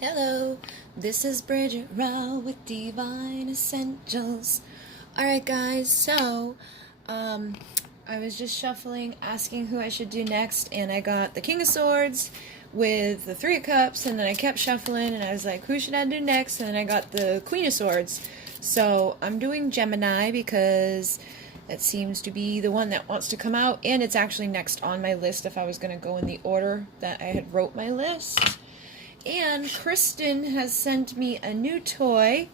Hello, this is Bridget Rau with Divine Essentials. Alright guys, so I was just shuffling, asking who I should do next, and I got the King of Swords with the Three of Cups, and then I kept shuffling, and I was like, who should I do next? And then I got the Queen of Swords. So I'm doing Gemini because that seems to be the one that wants to come out, and it's actually next on my list if I was going to go in the order that I had wrote my list. And Kristen has sent me a new toy.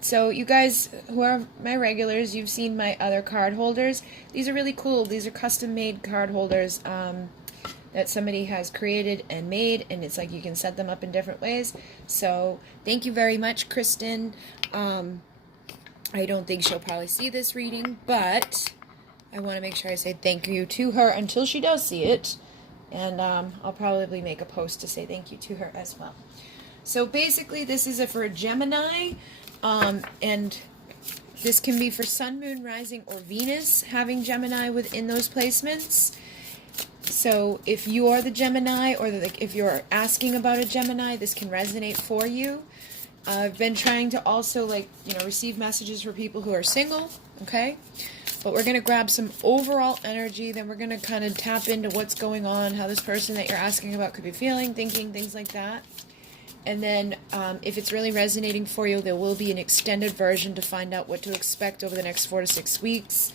So you guys who are my regulars, you've seen my other card holders. These are really cool. These are custom made card holders that somebody has created and made, and it's like you can set them up in different ways. So thank you very much, Kristen. I don't think she'll probably see this reading, but I want to make sure I say thank you to her until she does see it. And I'll probably make a post to say thank you to her as well. So basically this is for a Gemini, and this can be for Sun, Moon, Rising, or Venus having Gemini within those placements. So if you are the Gemini, or if you're asking about a Gemini, this can resonate for you. I've been trying to also receive messages for people who are single, okay? But we're going to grab some overall energy, then we're going to kind of tap into what's going on, how this person that you're asking about could be feeling, thinking, things like that. And then if it's really resonating for you, there will be an extended version to find out what to expect over the next 4 to 6 weeks.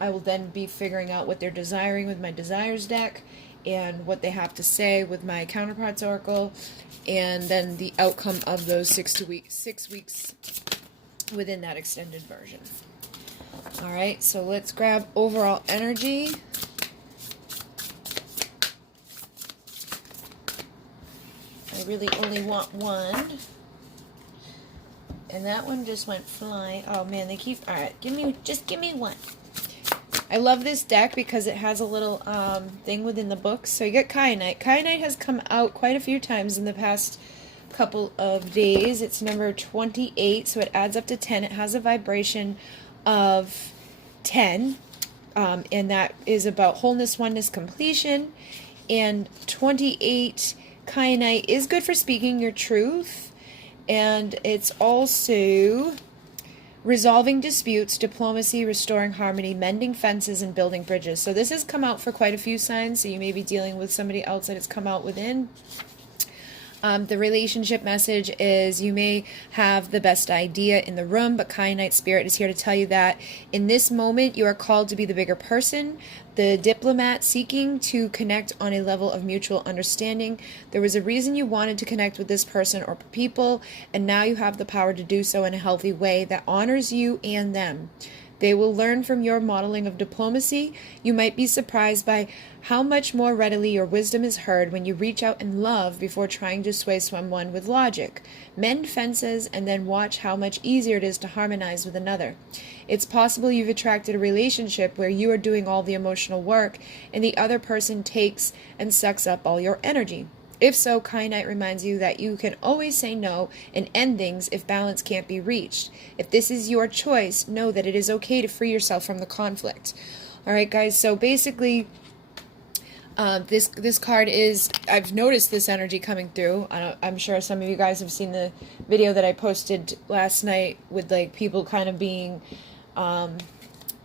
I will then be figuring out what they're desiring with my Desires deck, and what they have to say with my Counterparts Oracle, and then the outcome of those 6 weeks within that extended version. Alright, so let's grab overall energy. I really only want one. And that one just went flying. Oh man, they keep... Alright, just give me one. I love this deck because it has a little thing within the book. So you get Kyanite. Kyanite has come out quite a few times in the past couple of days. It's number 28, so it adds up to 10. It has a vibration of 10, and that is about wholeness, oneness, completion. And 28 Kyanite is good for speaking your truth, and it's also resolving disputes, diplomacy, restoring harmony, mending fences, and building bridges. So this has come out for quite a few signs, so you may be dealing with somebody else that it's come out within. The relationship message is you may have the best idea in the room, but Kyanite Spirit is here to tell you that in this moment you are called to be the bigger person, the diplomat seeking to connect on a level of mutual understanding. There was a reason you wanted to connect with this person or people, and now you have the power to do so in a healthy way that honors you and them. They will learn from your modeling of diplomacy. You might be surprised by how much more readily your wisdom is heard when you reach out in love before trying to sway someone with logic. Mend fences and then watch how much easier it is to harmonize with another. It's possible you've attracted a relationship where you are doing all the emotional work and the other person takes and sucks up all your energy. If so, Kyanite reminds you that you can always say no and end things if balance can't be reached. If this is your choice, know that it is okay to free yourself from the conflict. Alright guys, so basically this card is, I've noticed this energy coming through. I'm sure some of you guys have seen the video that I posted last night with people kind of being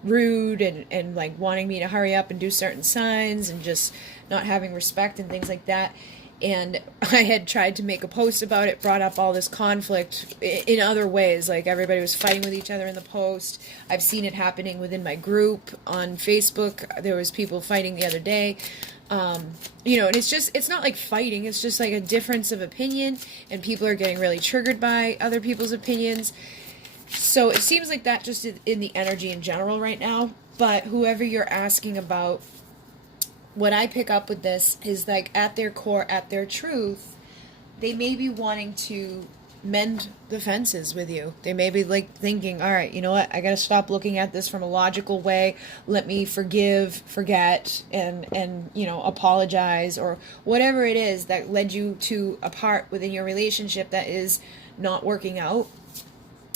rude and wanting me to hurry up and do certain signs and just not having respect and things like that. And I had tried to make a post about it, brought up all this conflict in other ways, like everybody was fighting with each other in the post. I've seen it happening within my group on Facebook. There was people fighting the other day. And it's not like fighting, it's just like a difference of opinion, and people are getting really triggered by other people's opinions. So it seems like that just in the energy in general right now. But whoever you're asking about, what I pick up with this is at their core, at their truth, they may be wanting to mend the fences with you. They may be thinking, all right, you know what, I gotta stop looking at this from a logical way. Let me forgive, forget, and apologize, or whatever it is that led you to a part within your relationship that is not working out.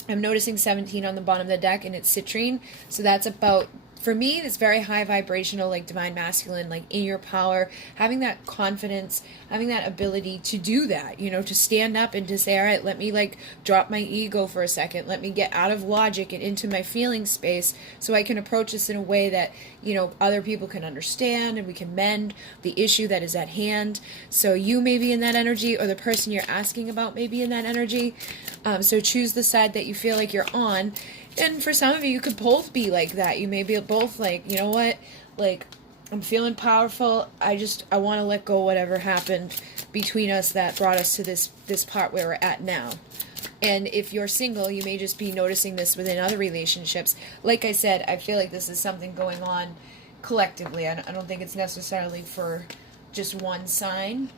I'm noticing 17 on the bottom of the deck, and it's citrine, so that's about for me, it's very high vibrational, like divine masculine, like in your power, having that confidence, having that ability to do that, you know, to stand up and to say, all right, let me like drop my ego for a second. Let me get out of logic and into my feeling space so I can approach this in a way that, you know, other people can understand and we can mend the issue that is at hand. So you may be in that energy, or the person you're asking about may be in that energy. So choose the side that you feel like you're on. And for some of you, you could both be like that. You may be both like, you know what, like, I'm feeling powerful. I want to let go whatever happened between us that brought us to this part where we're at now. And if you're single, you may just be noticing this within other relationships. Like I said, I feel like this is something going on collectively. I don't think it's necessarily for just one sign.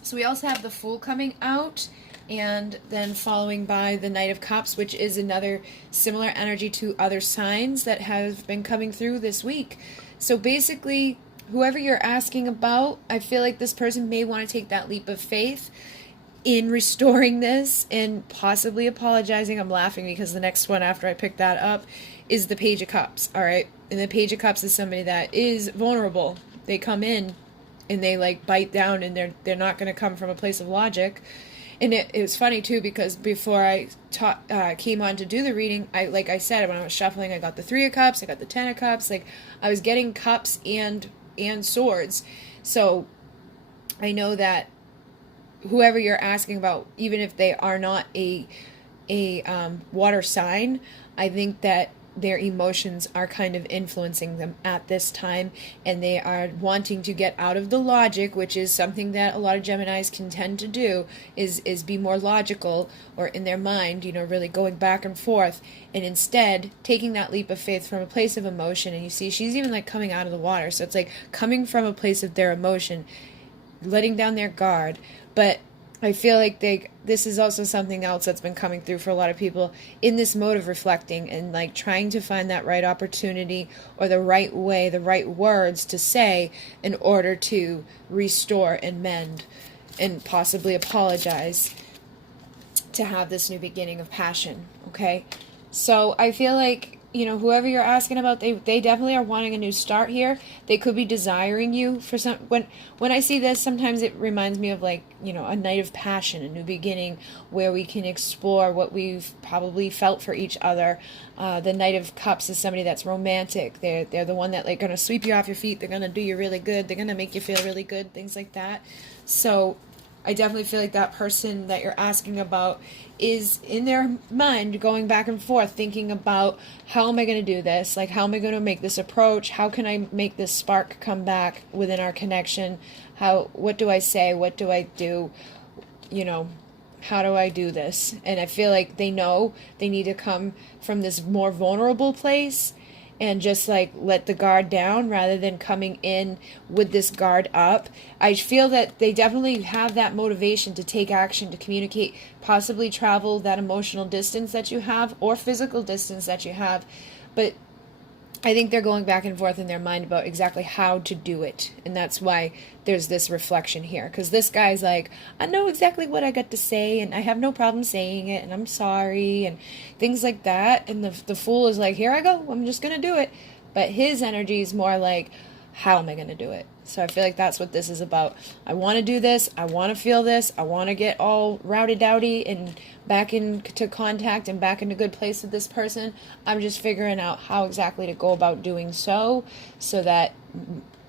So we also have the Fool coming out, and then following by the Knight of Cups, which is another similar energy to other signs that have been coming through this week. So basically, whoever you're asking about, I feel like this person may want to take that leap of faith in restoring this and possibly apologizing. I'm laughing because the next one after I pick that up is the Page of Cups, all right? And the Page of Cups is somebody that is vulnerable. They come in and they like bite down, and they're not going to come from a place of logic. And it was funny too, because before I came on to do the reading, like I said, when I was shuffling, I got the 3 of Cups, I got the 10 of Cups. Like, I was getting cups and swords. So I know that whoever you're asking about, even if they are not a water sign, I think that their emotions are kind of influencing them at this time, and they are wanting to get out of the logic, which is something that a lot of Geminis can tend to do, is be more logical, or in their mind, you know, really going back and forth, and instead taking that leap of faith from a place of emotion. And you see, she's even like coming out of the water, so it's like coming from a place of their emotion, letting down their guard. But I feel like this is also something else that's been coming through for a lot of people in this mode of reflecting and like trying to find that right opportunity or the right way, the right words to say in order to restore and mend and possibly apologize to have this new beginning of passion, okay? So I feel like, you know, whoever you're asking about, they definitely are wanting a new start here. They could be desiring you for some. When I see this, sometimes it reminds me of like, you know, a night of passion, a new beginning where we can explore what we've probably felt for each other. The Knight of Cups is somebody that's romantic. They're the one that like gonna sweep you off your feet. They're gonna do you really good. They're gonna make you feel really good. Things like that. So I definitely feel like that person that you're asking about is in their mind going back and forth thinking about, how am I going to do this? Like, how am I going to make this approach? How can I make this spark come back within our connection? What do I say? What do I do? You know, how do I do this? And I feel like they know they need to come from this more vulnerable place and just like let the guard down rather than coming in with this guard up. I feel that they definitely have that motivation to take action, to communicate, possibly travel that emotional distance that you have or physical distance that you have. But I think they're going back and forth in their mind about exactly how to do it. And that's why there's this reflection here. Because this guy's like, I know exactly what I got to say, and I have no problem saying it, and I'm sorry, and things like that. And the Fool is like, here I go, I'm just going to do it. But his energy is more like, how am I going to do it? So I feel like that's what this is about. I want to do this. I want to feel this. I want to get all rowdy-dowdy and back into contact and back in a good place with this person. I'm just figuring out how exactly to go about doing so that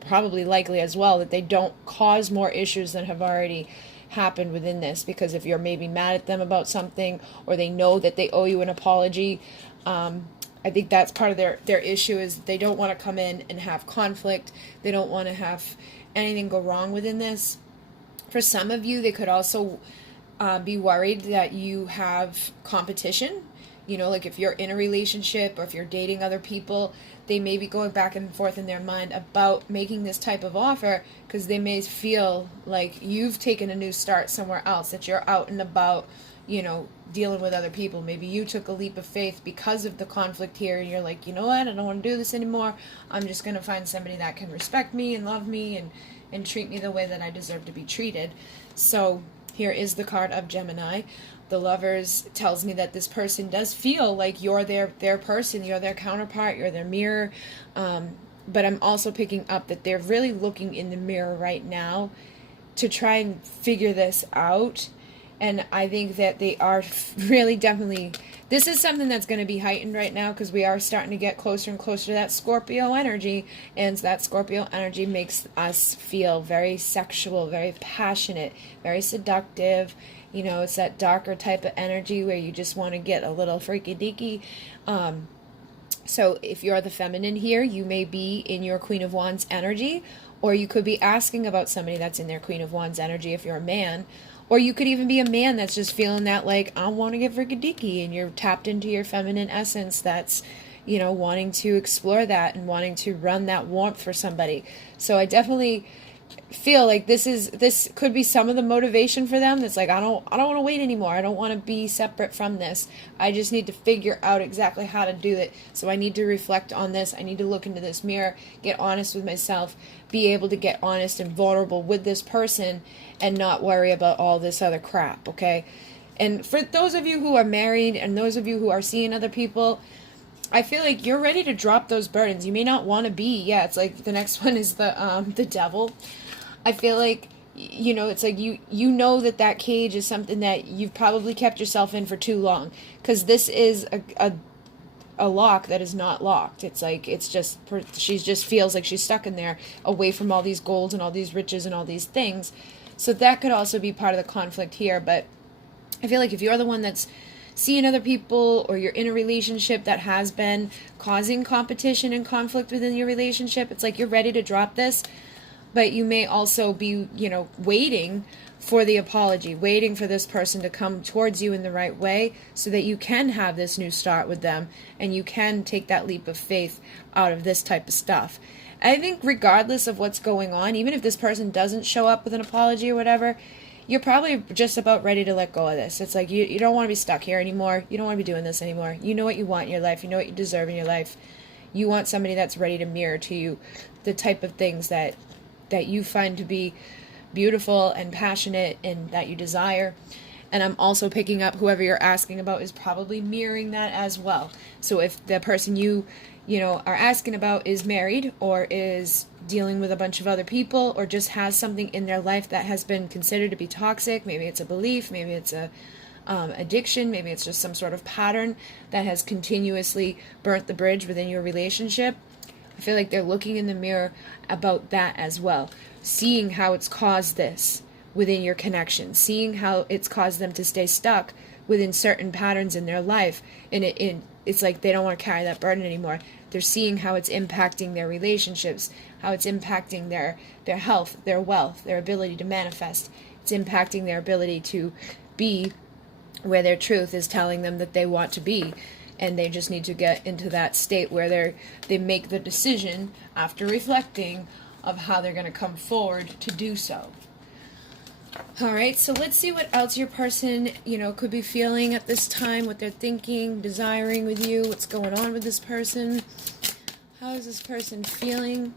probably likely as well that they don't cause more issues than have already happened within this. Because if you're maybe mad at them about something, or they know that they owe you an apology, I think that's part of their issue, is they don't want to come in and have conflict. They don't want to have anything go wrong within this. For some of you, they could also be worried that you have competition. You know, like if you're in a relationship or if you're dating other people, they may be going back and forth in their mind about making this type of offer because they may feel like you've taken a new start somewhere else, that you're out and about, you know, dealing with other people. Maybe you took a leap of faith because of the conflict here, and you're like, you know what, I don't want to do this anymore. I'm just going to find somebody that can respect me and love me and treat me the way that I deserve to be treated. So Here is the card of Gemini. The Lovers tells me that this person does feel like you're their person, you're their counterpart, you're their mirror. But I'm also picking up that they're really looking in the mirror right now to try and figure this out. And I think that they are really definitely, this is something that's going to be heightened right now because we are starting to get closer and closer to that Scorpio energy. And that Scorpio energy makes us feel very sexual, very passionate, very seductive. You know, it's that darker type of energy where you just want to get a little freaky deaky. So if you're the feminine here, you may be in your Queen of Wands energy, or you could be asking about somebody that's in their Queen of Wands energy if you're a man. Or you could even be a man that's just feeling that, like, I want to get freaky deaky, and you're tapped into your feminine essence that's, you know, wanting to explore that and wanting to run that warmth for somebody. So I definitely feel like this could be some of the motivation for them. It's like, I don't want to wait anymore. I don't want to be separate from this. I just need to figure out exactly how to do it. So I need to reflect on this. I need to look into this mirror, get honest with myself, be able to get honest and vulnerable with this person and not worry about all this other crap, okay? And for those of you who are married and those of you who are seeing other people, I feel like you're ready to drop those burdens. You may not want to be. Yeah, it's like the next one is the devil. I feel like, you know, it's like you know that cage is something that you've probably kept yourself in for too long, because this is a lock that is not locked. It's like, it's just, she just feels like she's stuck in there away from all these golds and all these riches and all these things. So that could also be part of the conflict here. But I feel like if you're the one that's seeing other people, or you're in a relationship that has been causing competition and conflict within your relationship, it's like you're ready to drop this. But you may also be, you know, waiting for the apology, waiting for this person to come towards you in the right way so that you can have this new start with them and you can take that leap of faith out of this type of stuff. I think regardless of what's going on, even if this person doesn't show up with an apology or whatever, you're probably just about ready to let go of this. It's like you don't want to be stuck here anymore. You don't want to be doing this anymore. You know what you want in your life. You know what you deserve in your life. You want somebody that's ready to mirror to you the type of things that you find to be beautiful and passionate and that you desire. And I'm also picking up whoever you're asking about is probably mirroring that as well. So if the person you know, are asking about is married or is dealing with a bunch of other people or just has something in their life that has been considered to be toxic, maybe it's a belief, maybe it's a addiction, maybe it's just some sort of pattern that has continuously burnt the bridge within your relationship, I feel like they're looking in the mirror about that as well, seeing how it's caused this within your connection, seeing how it's caused them to stay stuck within certain patterns in their life, and it's like they don't want to carry that burden anymore. They're seeing how it's impacting their relationships, how it's impacting their health, their wealth, their ability to manifest. It's impacting their ability to be where their truth is telling them that they want to be. And they just need to get into that state where they make the decision after reflecting of how they're going to come forward to do so. All right, so let's see what else your person, you know, could be feeling at this time, what they're thinking, desiring with you, what's going on with this person. How is this person feeling?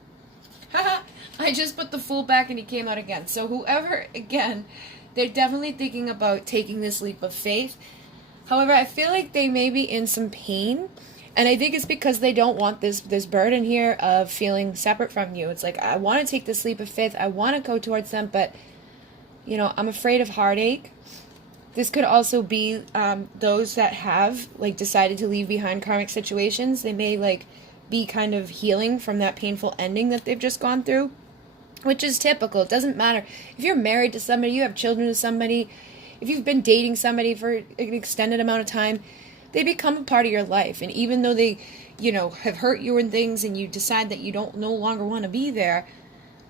Haha, I just put the Fool back and he came out again. So whoever, again, they're definitely thinking about taking this leap of faith. However, I feel like they may be in some pain, and I think it's because they don't want this burden here of feeling separate from you. It's like, I want to take this leap of faith, I want to go towards them, but, you know, I'm afraid of heartache. This could also be those that have, like, decided to leave behind karmic situations. They may, like, be kind of healing from that painful ending that they've just gone through, which is typical. It doesn't matter. If you're married to somebody, you have children with somebody, if you've been dating somebody for an extended amount of time, they become a part of your life. And even though they, you know, have hurt you and things, and you decide that you don't no longer want to be there,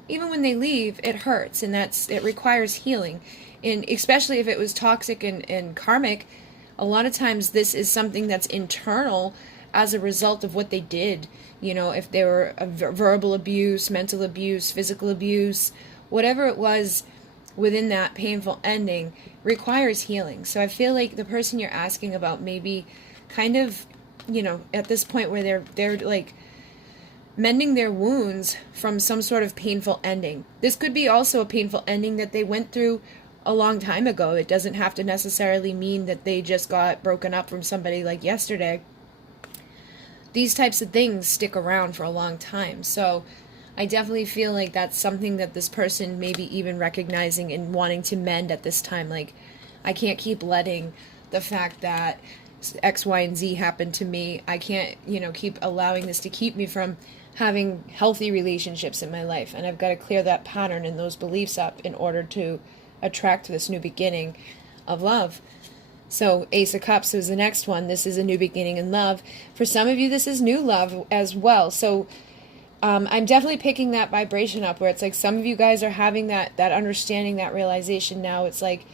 even when they leave, it hurts, and it requires healing. And especially if it was toxic and karmic, a lot of times this is something that's internal as a result of what they did. You know, if they were verbal abuse, mental abuse, physical abuse, whatever it was within that painful ending requires healing. So I feel like the person you're asking about may be kind of, you know, at this point where they're like mending their wounds from some sort of painful ending. This could be also a painful ending that they went through a long time ago. It doesn't have to necessarily mean that they just got broken up from somebody like yesterday. These types of things stick around for a long time. So I definitely feel like that's something that this person may be even recognizing and wanting to mend at this time. Like, I can't keep letting the fact that X, Y, and Z happened to me. I can't, keep allowing this to keep me from having healthy relationships in my life. And I've got to clear that pattern and those beliefs up in order to attract this new beginning of love. So Ace of Cups is the next one. This is a new beginning in love. For some of you, this is new love as well. So I'm definitely picking that vibration up where it's like some of you guys are having that understanding, that realization now. It's like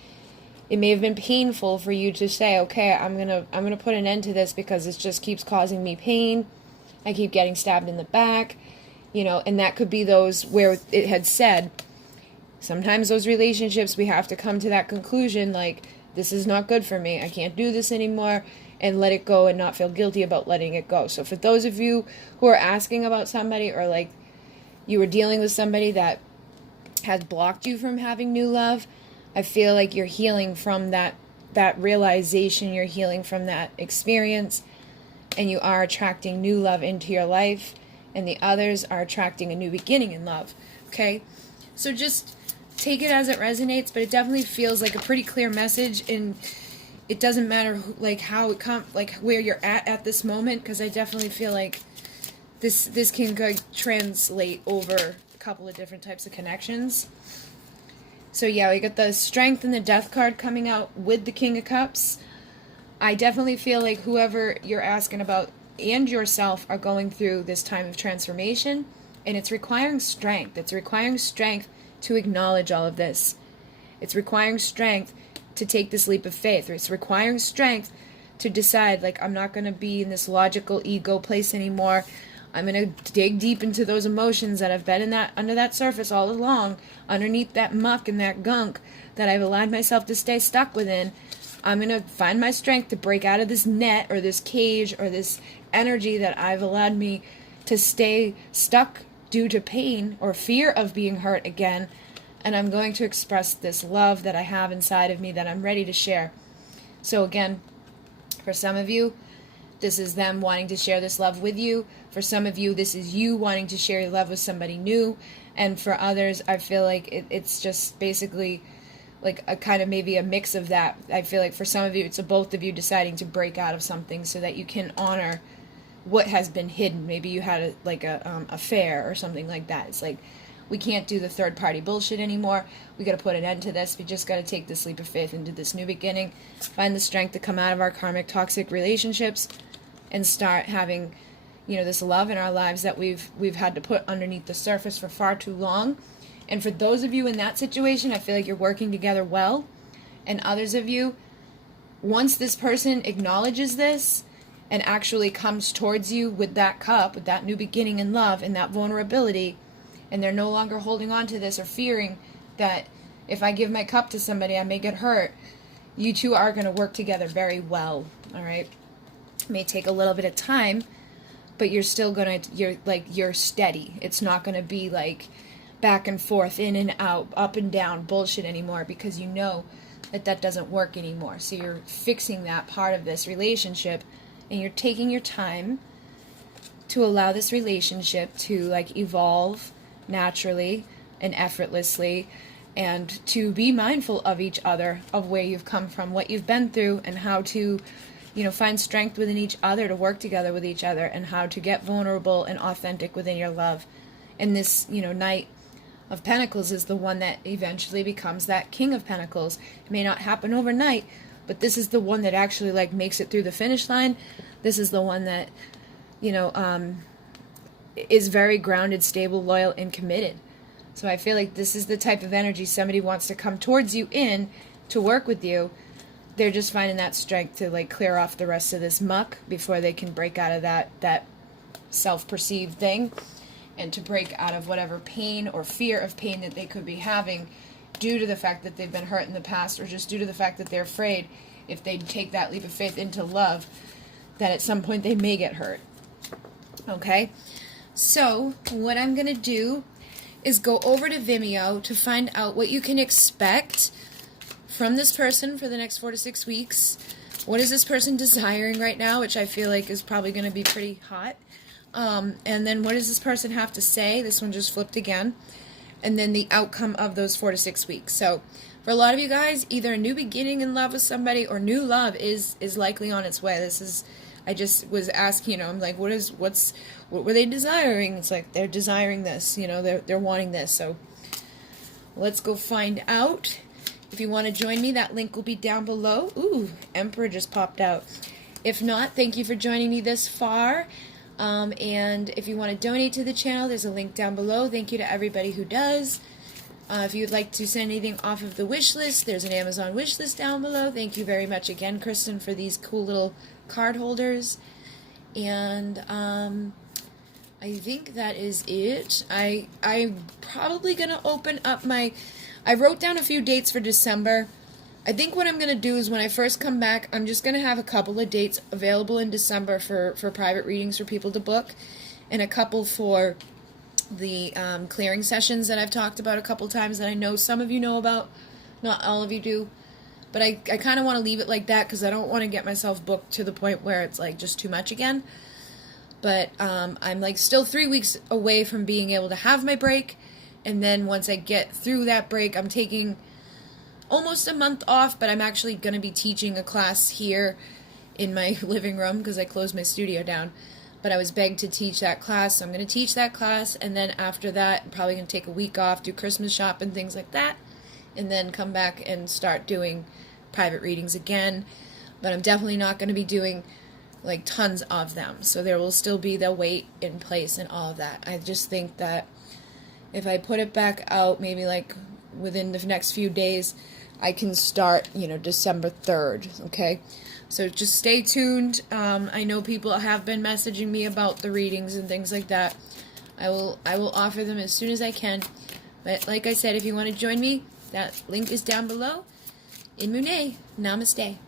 it may have been painful for you to say, okay, I'm gonna put an end to this because it just keeps causing me pain. I keep getting stabbed in the back, and that could be those where it had said, sometimes those relationships, we have to come to that conclusion, like, this is not good for me. I can't do this anymore, and let it go and not feel guilty about letting it go. So for those of you who are asking about somebody, or like you were dealing with somebody that has blocked you from having new love, I feel like you're healing from that realization, you're healing from that experience, and you are attracting new love into your life, and the others are attracting a new beginning in love, okay? So just take it as it resonates, but it definitely feels like a pretty clear message, and it doesn't matter like how it like where you're at this moment, because I definitely feel like this can translate over a couple of different types of connections. So yeah, we got the Strength and the Death card coming out with the King of Cups. I definitely feel like whoever you're asking about and yourself are going through this time of transformation, and it's requiring strength. It's requiring strength to acknowledge all of this. It's requiring strength to take this leap of faith. It's requiring strength to decide, like, I'm not going to be in this logical ego place anymore. I'm going to dig deep into those emotions that have been in that under that surface all along, underneath that muck and that gunk that I've allowed myself to stay stuck within. I'm going to find my strength to break out of this net or this cage or this energy that I've allowed me to stay stuck due to pain or fear of being hurt again. And I'm going to express this love that I have inside of me that I'm ready to share. So again, for some of you, this is them wanting to share this love with you. For some of you, this is you wanting to share your love with somebody new. And for others, I feel like it's just basically like a kind of maybe a mix of that. I feel like for some of you, it's both of you deciding to break out of something so that you can honor what has been hidden. Maybe you had a affair or something like that. It's like, we can't do the third party bullshit anymore. We got to put an end to this. We just got to take this leap of faith into this new beginning, find the strength to come out of our karmic toxic relationships, and start having, this love in our lives that we've had to put underneath the surface for far too long. And for those of you in that situation, I feel like you're working together well. And others of you, once this person acknowledges this and actually comes towards you with that cup, with that new beginning in love and that vulnerability, and they're no longer holding on to this or fearing that if I give my cup to somebody, I may get hurt, you two are going to work together very well, all right? It may take a little bit of time, but you're still going to, you're steady. It's not going to be like back and forth, in and out, up and down bullshit anymore, because you know that doesn't work anymore. So you're fixing that part of this relationship, and you're taking your time to allow this relationship to evolve naturally and effortlessly, and to be mindful of each other, of where you've come from, what you've been through, and how to find strength within each other to work together with each other, and how to get vulnerable and authentic within your love. And this Knight of Pentacles is the one that eventually becomes that King of Pentacles. It may not happen overnight, but this is the one that actually makes it through the finish line. This is the one that is very grounded, stable, loyal, and committed. So I feel like this is the type of energy somebody wants to come towards you in to work with you. They're just finding that strength to clear off the rest of this muck before they can break out of that self-perceived thing, and to break out of whatever pain or fear of pain that they could be having due to the fact that they've been hurt in the past, or just due to the fact that they're afraid if they take that leap of faith into love, that at some point they may get hurt. Okay? So what I'm going to do is go over to Vimeo to find out what you can expect from this person for the next 4 to 6 weeks. What is this person desiring right now, which I feel like is probably going to be pretty hot. And then what does this person have to say? This one just flipped again. And then the outcome of those 4 to 6 weeks. So for a lot of you guys, either a new beginning in love with somebody or new love is likely on its way. This is, I just was asking, I'm like, what were they desiring? It's like they're desiring this, they're wanting this. So let's go find out. If you want to join me, that link will be down below. Ooh, Emperor just popped out. If not, thank you for joining me this far. And if you want to donate to the channel, there's a link down below. Thank you to everybody who does. If you'd like to send anything off of the wish list, there's an Amazon wish list down below. Thank you very much again, Kristen, for these cool little card holders. And I think that is it. I'm probably going to open up I wrote down a few dates for December. I think what I'm going to do is when I first come back, I'm just going to have a couple of dates available in December for private readings for people to book, and a couple for the clearing sessions that I've talked about a couple times that I know some of you know about. Not all of you do. But I kind of want to leave it like that because I don't want to get myself booked to the point where it's like just too much again. But I'm like still 3 weeks away from being able to have my break. And then once I get through that break, I'm taking almost a month off, but I'm actually going to be teaching a class here in my living room because I closed my studio down. But I was begged to teach that class, so I'm going to teach that class, and then after that, I'm probably going to take a week off, do Christmas shop and things like that, and then come back and start doing private readings again. But I'm definitely not going to be doing like tons of them, so there will still be the weight in place and all of that. I just think that if I put it back out, maybe like within the next few days, I can start, December 3rd, okay? So just stay tuned. I know people have been messaging me about the readings and things like that. I will offer them as soon as I can. But like I said, if you want to join me, that link is down below. In Monet, namaste.